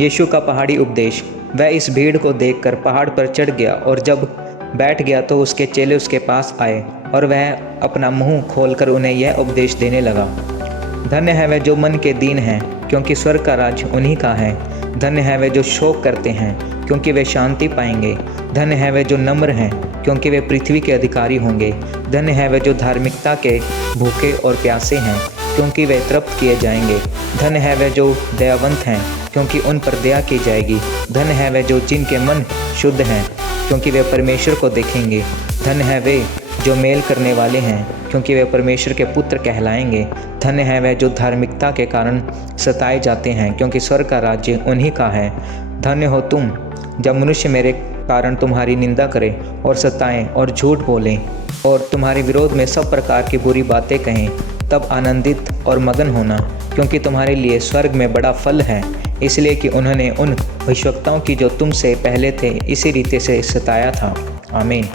यीशु का पहाड़ी उपदेश। वह इस भीड़ को देखकर पहाड़ पर चढ़ गया और जब बैठ गया तो उसके चेले उसके पास आए और वह अपना मुंह खोलकर उन्हें यह उपदेश देने लगा। धन्य है वे जो मन के दीन हैं, क्योंकि स्वर्ग का राज्य उन्हीं का है। धन्य है वे जो शोक करते हैं, क्योंकि वे शांति पाएंगे। धन्य है वे जो नम्र हैं, क्योंकि वे पृथ्वी के अधिकारी होंगे। धन्य है वे जो धार्मिकता के भूखे और प्यासे हैं, क्योंकि वे तृप्त किए जाएंगे। धन्य है वे जो दयावंत हैं, क्योंकि उन पर दया की जाएगी। धन्य है वे जो जिनके मन शुद्ध हैं, क्योंकि वे परमेश्वर को देखेंगे। धन्य है वे जो मेल करने वाले हैं, क्योंकि वे परमेश्वर के पुत्र कहलाएंगे। धन्य है वे जो धार्मिकता के कारण सताए जाते हैं, क्योंकि स्वर्ग का राज्य उन्हीं का है। धन्य हो तुम जब मनुष्य मेरे कारण तुम्हारी निंदा करें और सताएं और झूठ बोलें और तुम्हारे विरोध में सब प्रकार की बुरी बातें कहें। तब आनंदित और मगन होना, क्योंकि तुम्हारे लिए स्वर्ग में बड़ा फल है, इसलिए कि उन्होंने उन भविष्यवक्ताओं की जो तुमसे पहले थे इसी रीति से सताया था। आमीन।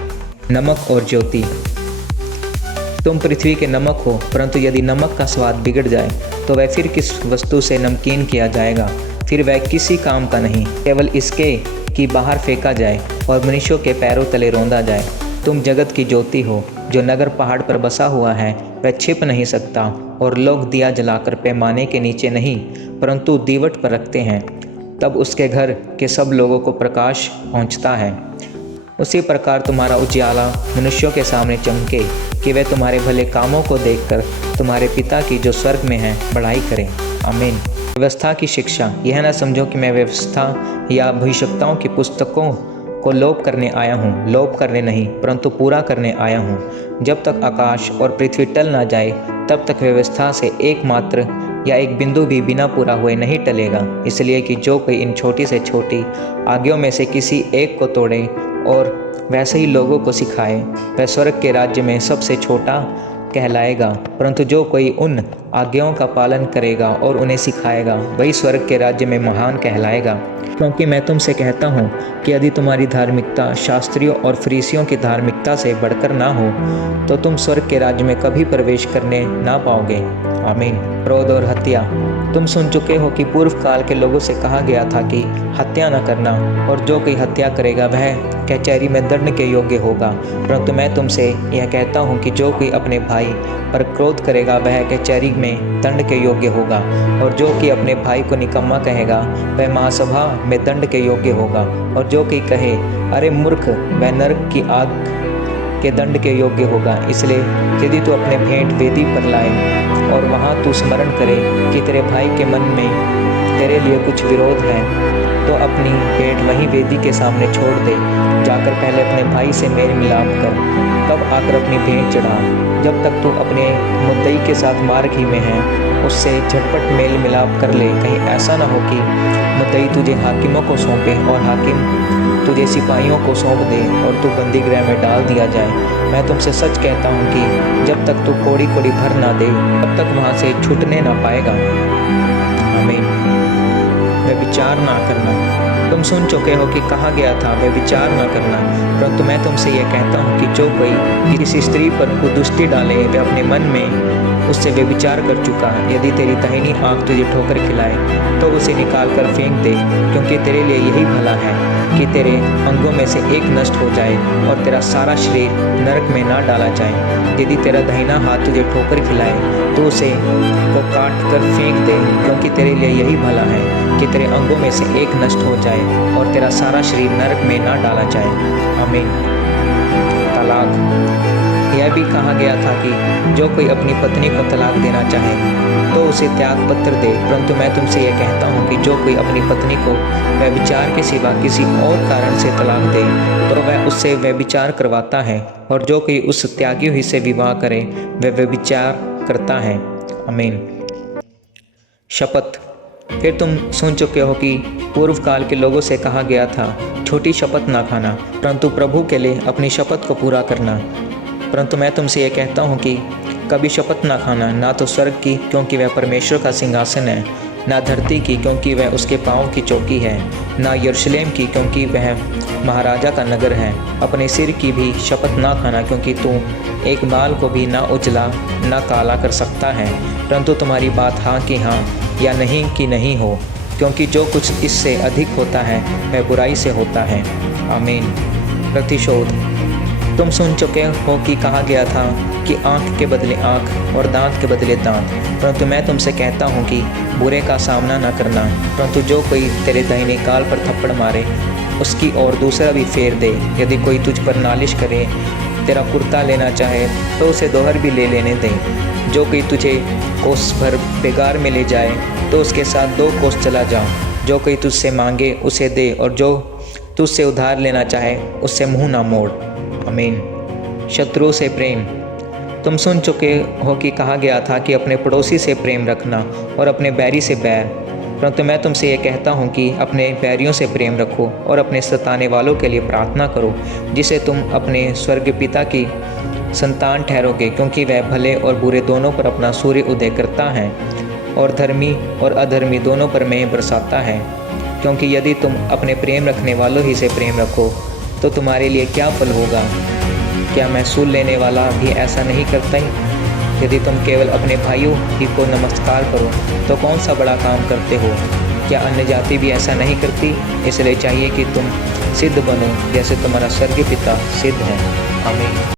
नमक और ज्योति। तुम पृथ्वी के नमक हो, परंतु यदि नमक का स्वाद बिगड़ जाए तो वह फिर किस वस्तु से नमकीन किया जाएगा? फिर वह किसी काम का नहीं, केवल इसके कि बाहर फेंका जाए और मनुष्यों के पैरों तले रौंदा जाए। तुम जगत की ज्योति हो। जो नगर पहाड़ पर बसा हुआ है वह छिप नहीं सकता, और लोग दिया जलाकर पैमाने के नीचे नहीं परंतु दीवट पर रखते हैं, तब उसके घर के सब लोगों को प्रकाश पहुंचता है। उसी प्रकार तुम्हारा उजियाला मनुष्यों के सामने चमके, कि वे तुम्हारे भले कामों को देखकर तुम्हारे पिता की जो स्वर्ग में है बड़ाई करें। आमीन। व्यवस्था की शिक्षा। यह न समझो कि मैं व्यवस्था या भविष्यवक्ताओं की पुस्तकों को लोप करने आया हूँ। लोप करने नहीं, परंतु पूरा करने आया हूँ। जब तक आकाश और पृथ्वी टल ना जाए तब तक व्यवस्था से एकमात्र या एक बिंदु भी बिना पूरा हुए नहीं टलेगा। इसलिए कि जो कोई इन छोटी से छोटी आज्ञाओं में से किसी एक को तोड़े और वैसे ही लोगों को सिखाए, वह स्वर्ग के राज्य में सबसे छोटा कहलाएगा। परंतु जो कोई उन आज्ञाओं का पालन करेगा और उन्हें सिखाएगा, वही स्वर्ग के राज्य में महान कहलाएगा। क्योंकि मैं तुमसे कहता हूँ कि यदि तुम्हारी धार्मिकता शास्त्रियों और फरीसियों की धार्मिकता से बढ़कर ना हो तो तुम स्वर्ग के राज्य में कभी प्रवेश करने ना पाओगे। आमीन। क्रोध और हत्या। तुम सुन चुके हो कि पूर्व काल के लोगों से कहा गया था कि हत्या न करना, और जो कोई हत्या करेगा वह कचहरी में दंड के योग्य होगा। परंतु मैं तुमसे यह कहता हूँ कि जो कोई अपने भाई पर क्रोध करेगा वह कचहरी में दंड के योग्य होगा, और जो कि अपने भाई को निकम्मा कहेगा वह महासभा में दंड के योग्य होगा, और जो कोई कहे अरे मूर्ख, वह नरक की आग के दंड के योग्य होगा। इसलिए यदि तू अपने भेंट वेदी पर लाए और वहाँ तू स्मरण करे कि तेरे भाई के मन में तेरे लिए कुछ विरोध है, तो अपनी भेंट वहीं वेदी के सामने छोड़ दे। जाकर पहले अपने भाई से मेल मिलाप कर, तब आकर अपनी भेंट चढ़ा। जब तक तू अपने मुद्दई के साथ मार्ग ही में है, उससे झटपट मेल मिलाप कर ले। कहीं ऐसा ना हो कि मुद्दई तुझे हाकिमों को सौंपे और हाकिम तुझे सिपाहियों को सौंप दे और तू बंदी गृह में डाल दिया जाए। मैं तुमसे सच कहता हूँ कि जब तक तू कोड़ी कोड़ी भर ना दे तब तक वहाँ से छूटने ना पाएगा। आमीन। व्यभिचार ना करना। तुम सुन चुके हो कि कहा गया था व्यभिचार ना करना, परंतु मैं तुमसे यह कहता हूँ कि जो कोई किसी स्त्री पर कुदृष्टि डाले वह अपने मन में उससे व्यभिचार कर चुका। यदि तेरी दाहिनी आँख तुझे ठोकर खिलाए तो उसे निकाल कर फेंक दे, क्योंकि तेरे लिए यही भला है कि तेरे अंगों में से एक नष्ट हो जाए और तेरा सारा शरीर नरक में ना डाला जाए। यदि तेरा दाहिना हाथ तुझे ठोकर खिलाए तो उसे को काट कर फेंक दे, क्योंकि तेरे लिए यही भला है कि तेरे अंगों में से एक नष्ट हो जाए और तेरा सारा शरीर नरक में ना डाला जाए। आमीन। तलाक। यह भी कहा गया था कि जो कोई अपनी पत्नी को तलाक देना चाहे तो उसे त्याग पत्र दे, परंतु मैं तुमसे यह कहता हूँ कि जो कोई अपनी पत्नी को व्यभिचार के सिवा किसी और कारण से तलाक दे तो वह उससे व्यभिचार करवाता है, और जो कोई उस त्यागी हुई से विवाह करे वह व्यभिचार करता है। आमीन। शपथ। फिर तुम सुन चुके हो कि पूर्व काल के लोगों से कहा गया था छोटी शपथ ना खाना, परंतु प्रभु के लिए अपनी शपथ को पूरा करना। परंतु मैं तुमसे ये कहता हूँ कि कभी शपथ ना खाना, ना तो स्वर्ग की, क्योंकि वह परमेश्वर का सिंहासन है, ना धरती की, क्योंकि वह उसके पाँव की चौकी है, ना यरूशलेम की, क्योंकि वह महाराजा का नगर है। अपने सिर की भी शपथ ना खाना, क्योंकि तू एक बाल को भी ना उजला ना काला कर सकता है, परंतु तुम्हारी बात हाँ कि हाँ या नहीं कि नहीं हो। क्योंकि जो कुछ इससे अधिक होता है वह बुराई से होता है। आमीन। प्रतिशोध। तुम सुन चुके हो कि कहा गया था कि आँख के बदले आँख और दांत के बदले दांत, परंतु मैं तुमसे कहता हूँ कि बुरे का सामना न करना, परंतु जो कोई तेरे दाहिने गाल पर थप्पड़ मारे उसकी और दूसरा भी फेर दे। यदि कोई तुझ पर नालिश करे, तेरा कुर्ता लेना चाहे तो उसे दोहर भी ले लेने दे। जो कोई तुझे कोस भर बेगार में ले जाए तो उसके साथ 2 कोस चला जा। जो कोई तुझसे मांगे उसे दे, और जो तुझसे उधार लेना चाहे उससे मुँह ना मोड़। आमीन। शत्रु से प्रेम। तुम सुन चुके हो कि कहा गया था कि अपने पड़ोसी से प्रेम रखना और अपने बैरी से बैर, परंतु मैं तुमसे ये कहता हूँ कि अपने बैरियों से प्रेम रखो और अपने सताने वालों के लिए प्रार्थना करो, जिसे तुम अपने स्वर्ग पिता की संतान ठहरोगे, क्योंकि वह भले और बुरे दोनों पर अपना सूर्य उदय करता है और धर्मी और अधर्मी दोनों पर मेंह बरसाता है। क्योंकि यदि तुम अपने प्रेम रखने वालों ही से प्रेम रखो तो तुम्हारे लिए क्या फल होगा? क्या महसूल लेने वाला भी ऐसा नहीं करता ही? यदि तुम केवल अपने भाइयों ही को नमस्कार करो तो कौन सा बड़ा काम करते हो? क्या अन्य जाति भी ऐसा नहीं करती? इसलिए चाहिए कि तुम सिद्ध बनो जैसे तुम्हारा स्वर्गीय पिता सिद्ध है। आमीन।